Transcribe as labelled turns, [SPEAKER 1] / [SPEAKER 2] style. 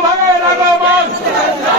[SPEAKER 1] Vamos.